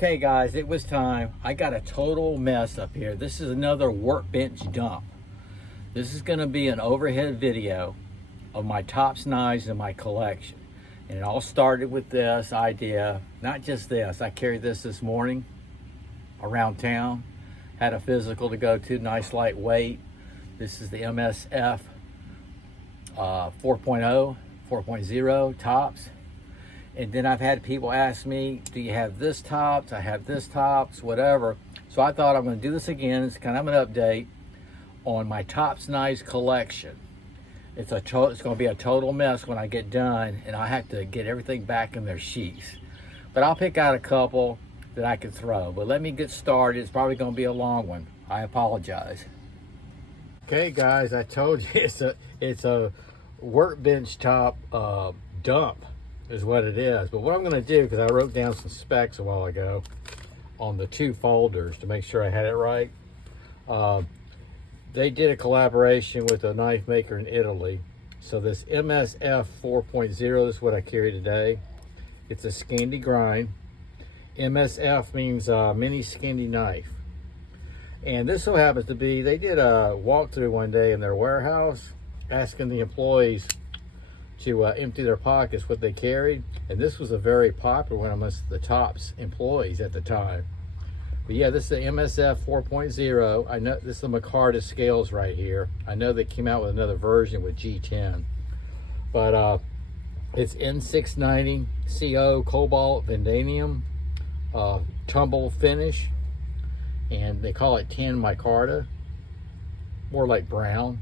Okay guys, it was time. I got a total mess up here. This is another workbench dump. This is gonna be an overhead video of my tops knives in my collection. And it all started with this idea, not just this. I carried this morning around town. Had a physical to go to, nice lightweight. This is the MSF 4.0, 4.0 tops. And then I've had people ask me, do you have this tops? I have this tops, whatever. So I thought I'm gonna do this again. It's kind of an update on my tops knives collection. It's gonna be a total mess when I get done, and I have to get everything back in their sheaths. But I'll pick out a couple that I can throw. But let me get started. It's probably gonna be a long one. I apologize. Okay guys, I told you it's a workbench top dump is what it is. But what I'm gonna do, because I wrote down some specs a while ago on the two folders to make sure I had it right. They did a collaboration with a knife maker in Italy. So this MSF 4.0 is what I carry today. It's a Scandi grind. MSF means mini Scandi knife. And this so happens to be, they did a walkthrough one day in their warehouse asking the employees to empty their pockets what they carried, and this was a very popular one amongst the tops employees at the time. But yeah, this is the MSF 4.0. I know this is the Micarta scales right here. I know they came out with another version with G10, but it's N690 CO cobalt vanadium tumble finish, and they call it tan micarta, more like brown.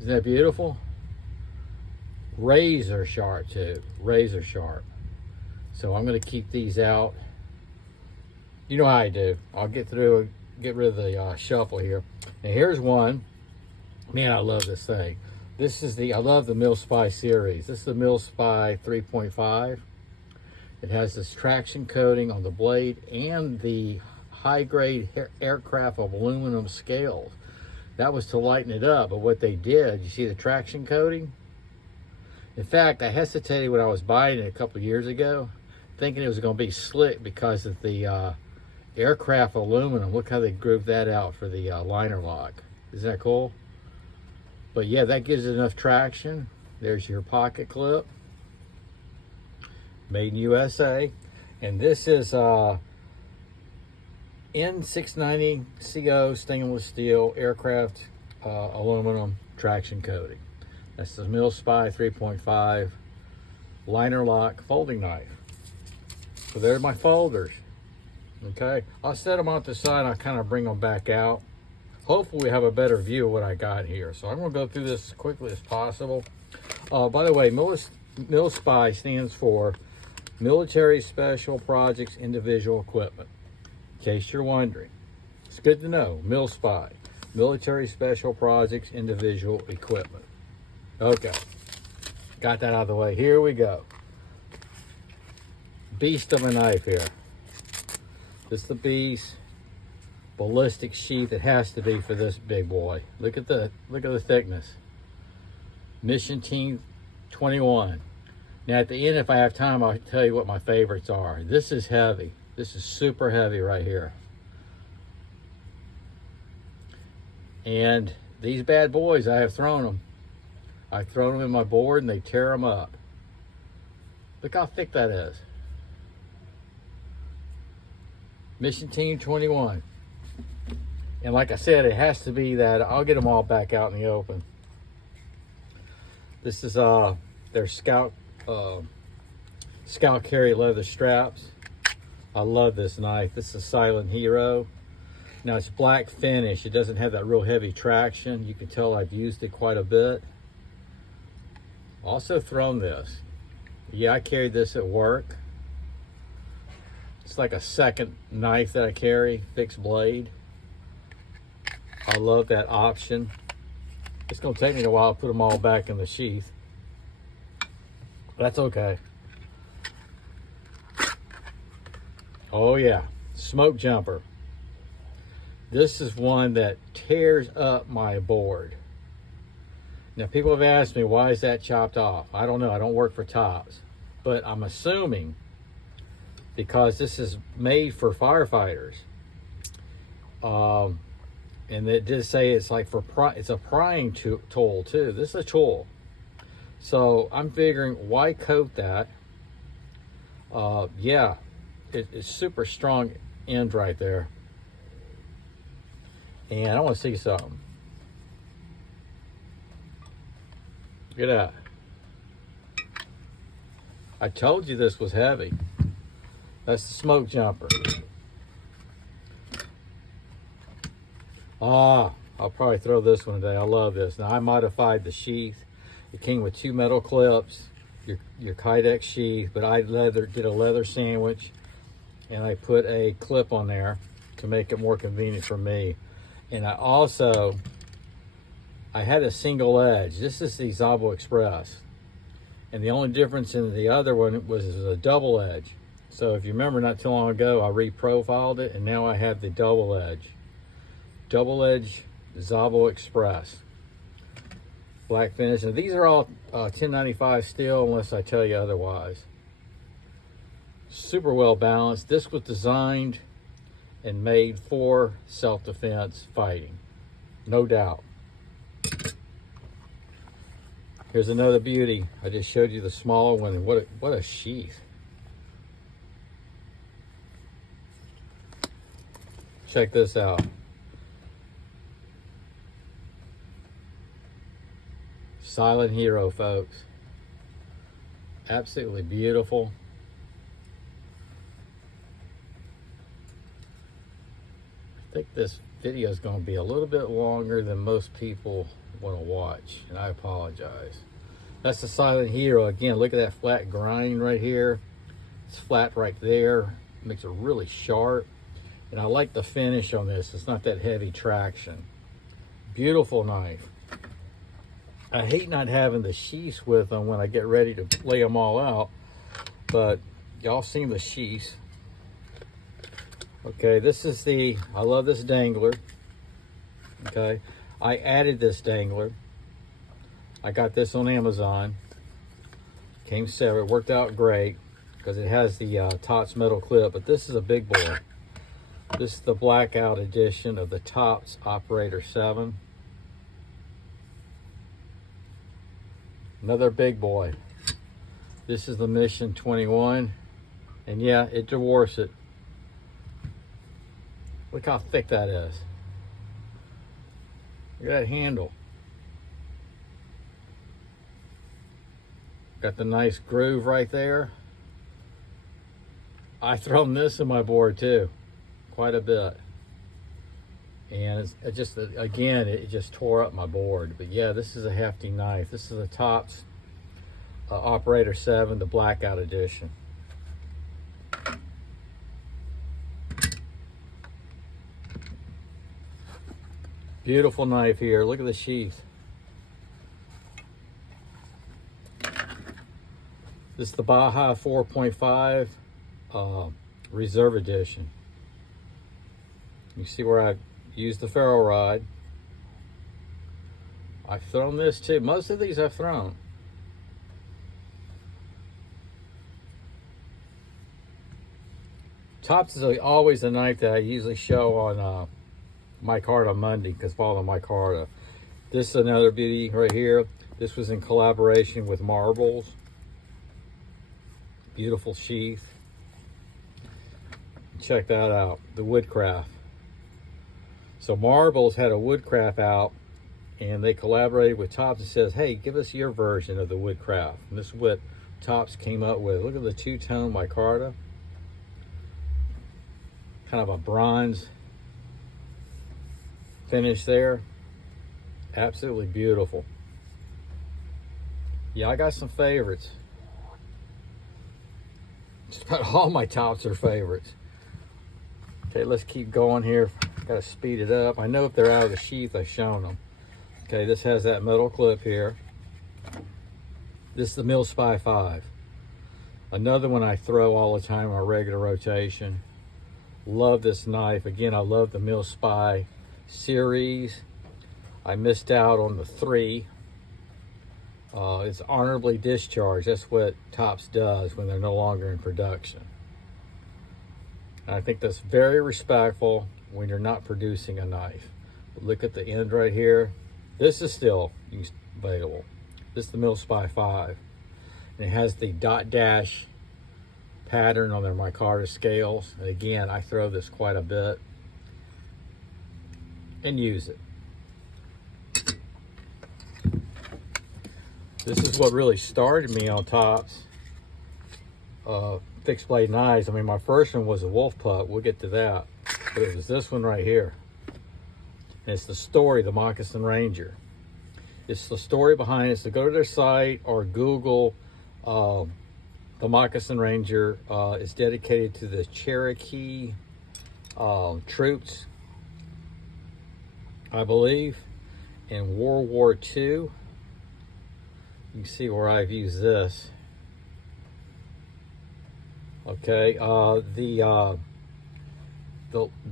Isn't that beautiful? Razor sharp too, razor sharp. So I'm gonna keep these out. You know how I do. I'll get through and get rid of the shuffle here. Now here's one. Man, I love this thing. This is I love the Milspy series. This is the Milspy 3.5. It has this traction coating on the blade and the high-grade aircraft aluminum scales. That was to lighten it up, but what they did, you see the traction coating? In fact, I hesitated when I was buying it a couple of years ago, thinking it was going to be slick because of the aircraft aluminum. Look how they grooved that out for the liner lock. Isn't that cool? But yeah, that gives it enough traction. There's your pocket clip. Made in USA. And this is N690 CO stainless steel aircraft aluminum traction coating. That's the Milspy 3.5 liner lock folding knife. So there's my folders. Okay, I'll set them off the side. I'll kind of bring them back out. Hopefully we have a better view of what I got here. So I'm going to go through this as quickly as possible. By the way, Milspy stands for Military Special Projects Individual Equipment. In case you're wondering, it's good to know. Milspy, Military Special Projects Individual Equipment. Okay, got that out of the way. Here we go. Beast of a knife here. This is the beast ballistic sheath. It has to be for this big boy. Look at the thickness. Mission Team 21. Now at the end, if I have time, I'll tell you what my favorites are. This is heavy. This is super heavy right here. And these bad boys, I have thrown them. I've thrown them in my board and they tear them up. Look how thick that is. Mission Team 21. And like I said, it has to be that. I'll get them all back out in the open. This is their Scout Carry leather straps. I love this knife. This is Silent Hero. Now it's black finish. It doesn't have that real heavy traction. You can tell I've used it quite a bit. Also thrown this. Yeah, I carried this at work. It's like a second knife that I carry, fixed blade. I love that option. It's gonna take me a while to put them all back in the sheath. That's okay. Oh yeah, smoke jumper. This is one that tears up my board. Now people have asked me, why is that chopped off? I don't know, I don't work for Tops. but I'm assuming because this is made for firefighters. And it did say it's like it's a prying tool too. This is a tool. So I'm figuring, why coat that? Yeah, it's super strong end right there. And I want to see something. Look at that. I told you this was heavy. That's the smoke jumper. I'll probably throw this one today. I love this. Now I modified the sheath. It came with 2 metal clips, your Kydex sheath, but I did a leather sandwich, and I put a clip on there to make it more convenient for me. And I had a single edge. This is the Zabo Express, and the only difference in the other one was a double edge. So if you remember, not too long ago, I reprofiled it, and now I have the double edge Zabo Express black finish. And these are all 1095 steel, unless I tell you otherwise. Super well balanced. This was designed and made for self-defense fighting, no doubt. Here's another beauty. I just showed you the smaller one, and what a sheath. Check this out. Silent Hero, folks. Absolutely beautiful. I think this video is going to be a little bit longer than most people want to watch, and I apologize. That's the Silent Hero. Again, look at that flat grind right here. It's flat right there. Makes it really sharp. And I like the finish on this. It's not that heavy traction. Beautiful knife. I hate not having the sheaths with them when I get ready to lay them all out, but y'all seen the sheaths. Okay, this is I love this dangler. Okay, I added this dangler. I got this on Amazon. Came separate, worked out great because it has the Tops metal clip, but this is a big boy. This is the blackout edition of the Tops Operator 7. Another big boy. This is the Mission 21, and yeah, it dwarfs it. Look how thick that is. Look at that handle. Got the nice groove right there. I've thrown this in my board too, quite a bit. And it just tore up my board. But yeah, this is a hefty knife. This is a Tops Operator 7, the blackout edition. Beautiful knife here. Look at the sheath. This is the Baja 4.5 Reserve Edition. You see where I used the ferro rod. I've thrown this too. Most of these I've thrown. Tops is always a knife that I usually show on Micarta Monday, because follow Micarta. This is another beauty right here. This was in collaboration with Marbles. Beautiful sheath. Check that out, the Woodcraft. So Marbles had a Woodcraft out, and they collaborated with Tops and says, hey, give us your version of the Woodcraft. And this is what Tops came up with. Look at the two-tone micarta. Kind of a bronze finish there. Absolutely beautiful. Yeah, I got some favorites. Just about all my Tops are favorites. Okay, let's keep going here. Got to speed it up. I know if they're out of the sheath, I've shown them. Okay, this has that metal clip here. This is the Mil-Spy 5. Another one I throw all the time on a regular rotation. Love this knife. Again, I love the Mil-Spy series. I missed out on the 3. It's honorably discharged. That's what Tops does when they're no longer in production. And I think that's very respectful when you're not producing a knife. But look at the end right here. This is still available. This is the Mil-Spy 5. And it has the dot dash pattern on their micarta scales. And again, I throw this quite a bit and use it. This is what really started me on Tops fixed blade knives. I mean, my first one was a Wolf Pup. We'll get to that. But it was this one right here. And it's the story, the Moccasin Ranger. It's the story behind it. So go to their site or Google the Moccasin Ranger. It's dedicated to the Cherokee troops, I believe, in World War II. You can see where I've used this. Okay, the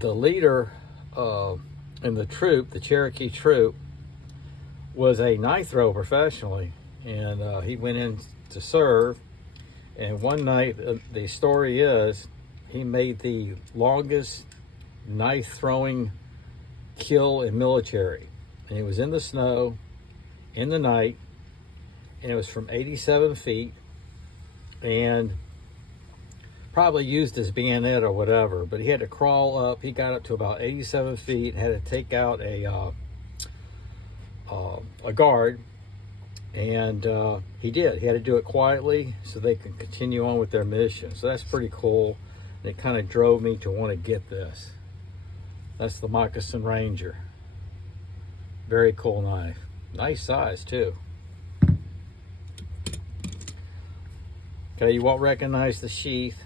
leader in the troop, the Cherokee troop, was a knife thrower professionally, and he went in to serve. And one night, the story is, he made the longest knife throwing kill in military, and it was in the snow, in the night. And it was from 87 feet, and probably used his bayonet or whatever, but he had to crawl up. He got up to about 87 feet, had to take out a guard, and he did. He had to do it quietly so they could continue on with their mission. So that's pretty cool. And it kind of drove me to want to get this. That's the Moccasin Ranger. Very cool knife. Nice size too. Okay, you won't recognize the sheath.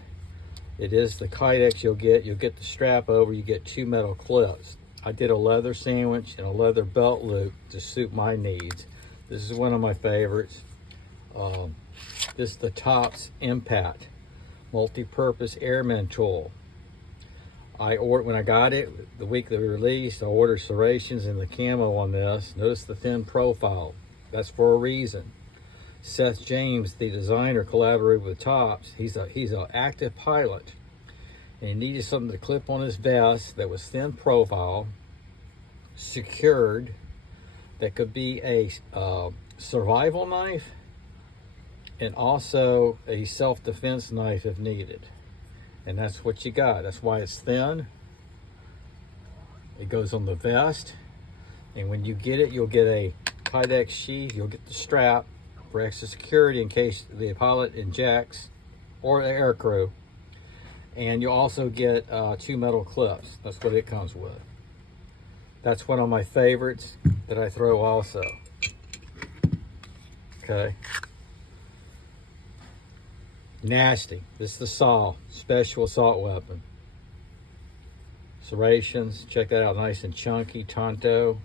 It is the Kydex you'll get the strap over, you get 2 metal clips. I did a leather sandwich and a leather belt loop to suit my needs. This is one of my favorites. This is the Tops Impact multi-purpose airman tool. When I got it, the week that we released, I ordered serrations and the camo on this. Notice the thin profile. That's for a reason. Seth James, the designer, collaborated with Tops. He's an active pilot, and he needed something to clip on his vest that was thin profile, secured, that could be a survival knife and also a self-defense knife if needed. And that's what you got. That's why it's thin. It goes on the vest, and when you get it, you'll get a Kydex sheath. You'll get the strap for extra security in case the pilot ejects or the air crew, and you'll also get 2 metal clips. That's what it comes with. That's one of my favorites that I throw also. Okay, nasty. This is the SAW special assault weapon. Serrations, check that out, nice and chunky. Tonto.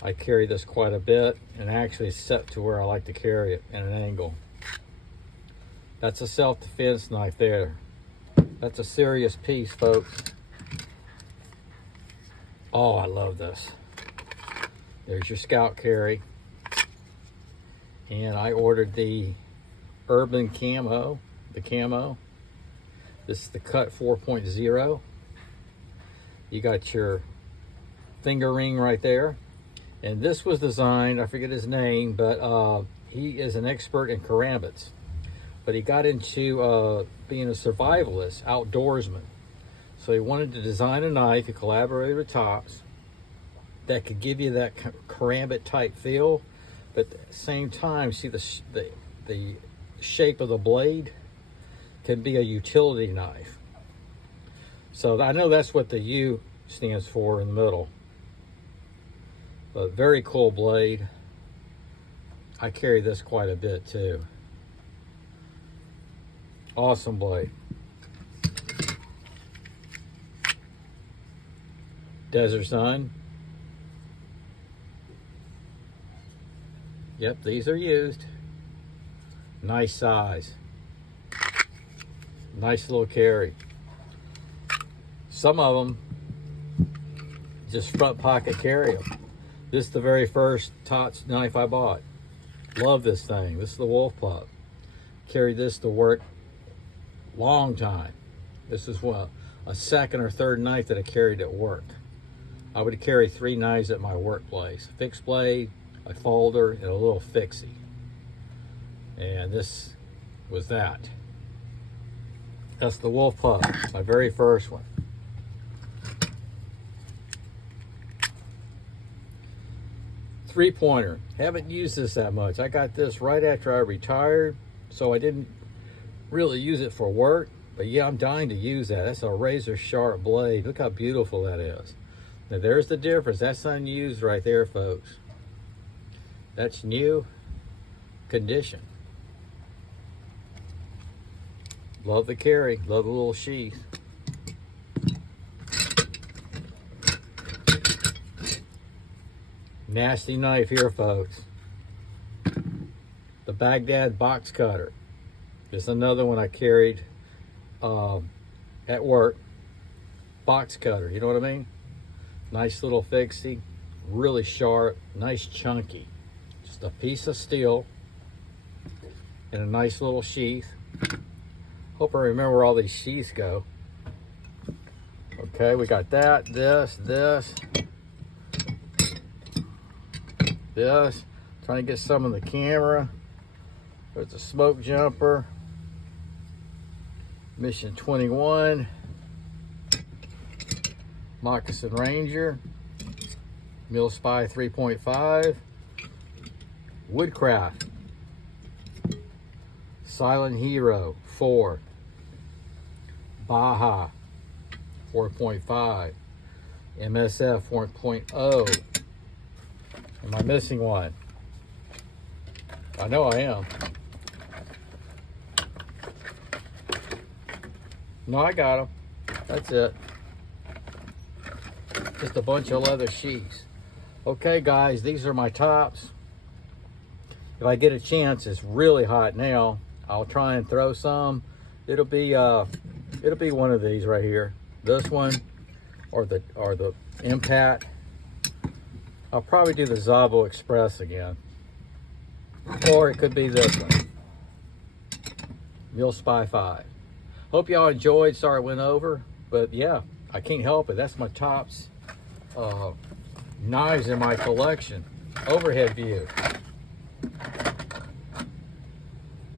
I carry this quite a bit, and actually it's set to where I like to carry it at an angle. That's a self-defense knife there. That's a serious piece, folks. Oh, I love this. There's your scout carry. And I ordered the Urban Camo, the camo. This is the Cut 4.0. You got your finger ring right there. And this was designed, I forget his name, but he is an expert in karambits. But he got into being a survivalist, outdoorsman. So he wanted to design a knife. He collaborated with Tops that could give you that karambit type feel, but at the same time, see the shape of the blade can be a utility knife. So I know that's what the U stands for in the middle. But very cool blade. I carry this quite a bit too. Awesome blade. Desert Sun. Yep, these are used. Nice size. Nice little carry. Some of them just front pocket carry them. This is the very first Tops knife I bought. Love this thing. This is the Wolf Pup. Carried this to work long time. This is what, a second or third knife that I carried at work. I would carry 3 knives at my workplace. Fixed blade, a folder, and a little fixie. And this was that. That's the Wolf Pup, my very first one. Three-pointer. Haven't used this that much. I got this right after I retired, so I didn't really use it for work. But yeah, I'm dying to use that. That's a razor sharp blade. Look how beautiful that is. Now there's the difference. That's unused right there, folks. That's new condition. Love the carry. Love the little sheath. Nasty knife here, folks. The Baghdad box cutter. Just another one I carried at work. Box cutter, you know what I mean? Nice little fixie, really sharp, nice chunky. Just a piece of steel and a nice little sheath. Hope I remember where all these sheaths go. Okay, we got that, this. Trying to get some of the camera. There's a smoke jumper. Mission 21. Moccasin Ranger. Millspy 3.5. Woodcraft. Silent Hero 4. Baja 4.5. MSF 4.0. Am I missing one? I know I am. No, I got them. That's it. Just a bunch of leather sheaths. Okay, guys, these are my tops. If I get a chance, it's really hot now. I'll try and throw some. It'll be one of these right here. This one, or the Impact. I'll probably do the Zavo Express again. Or it could be this one. Millspy 5. Hope y'all enjoyed. Sorry it went over. But yeah, I can't help it. That's my tops knives in my collection. Overhead view.